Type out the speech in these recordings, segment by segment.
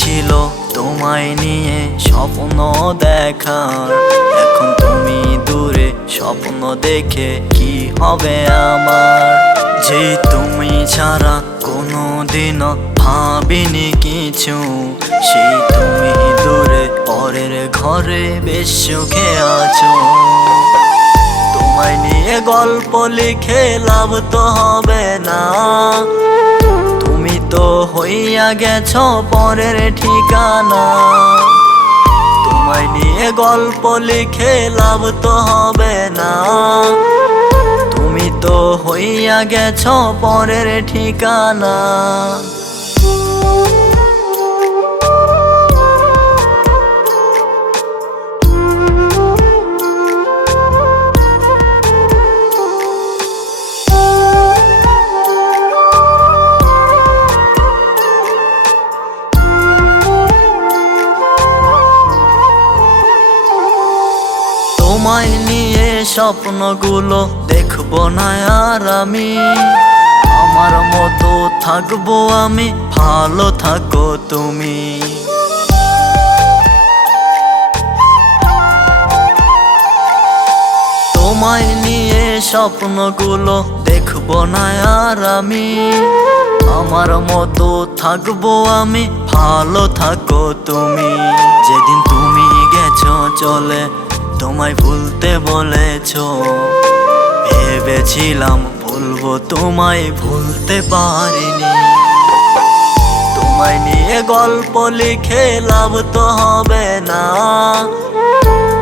ছিল তোমায় নিয়ে স্বপ্ন দেখার, এখন তুমি দূরে স্বপ্ন দেখে কি হবে আমার। যে তুমি ছাড়া কোনোদিনও ভাবিনি কিছু, সেই তুমি দূরে পরের ঘরে বেশ সুখে আছো। তোমায় নিয়ে গল্প লিখে লাভ তো হবে না, তুমি তো হইয়া গেছো পরের ঠিকানা। তোমায় নিয়ে গল্প লিখে লাভ তো হবে না, তুমি তো হইয়া গেছো পরের ঠিকানা। তোমায় নিয়ে স্বপ্নগুলো দেখবো না আর আমি, আমার মতো থাকবো আমি, ভালো থাকো তুমি। তোমায় নিয়ে স্বপ্নগুলো দেখবো না আর আমি, আমার মতো থাকবো আমি, ভালো থাকো তুমি। যেদিন তুমি গেছো চলে তোমায় ভুলতে বলেছো, ভেবেছিলাম ভুলবো তোমায়, ভুলতে পারিনি। তোমায় নিয়ে গল্প লিখে লাভ তো হবে না,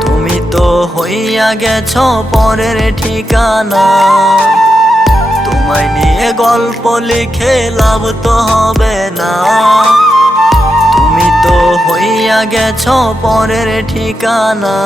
তুমি তো হইয়া গেছো পরের ঠিকানা। তোমায় নিয়ে গল্প লিখে লাভ তো হবে না, তুমি তো হইয়া গেছো পরের ঠিকানা।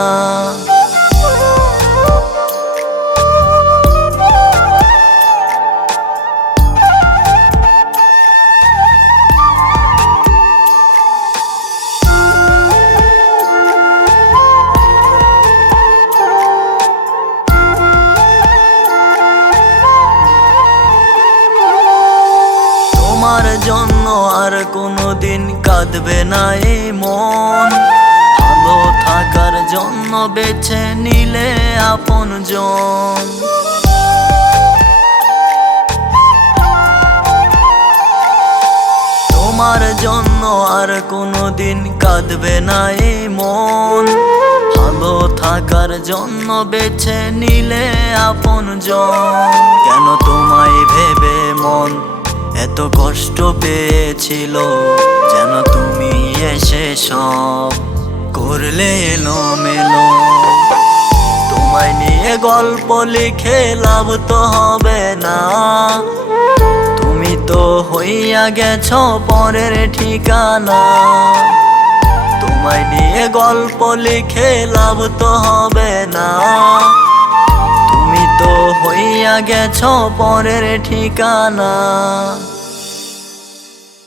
তোমার জন্য আর কোনোদিন কাঁদবে না এই মন, ভালো থাকার জন্য বেছে নিলে আপনজন। তোমার জন্য আর কোনোদিন কাঁদবে না এই মন, ভালো থাকার জন্য বেছে নিলে আপনজন। কেন তোমায় ভেবে মন এত কষ্ট পেয়েছিল, যেন তুমি এসে সব করলে এলোমেলো। তোমায় নিয়ে গল্প লিখে লাভ তো হবে না, তুমি তো হইয়া গেছো পরের ঠিকানা। তোমায় নিয়ে গল্প লিখে লাভ তো হবে না, তুমি তো হইয়া গেছো পরের ঠিকানা।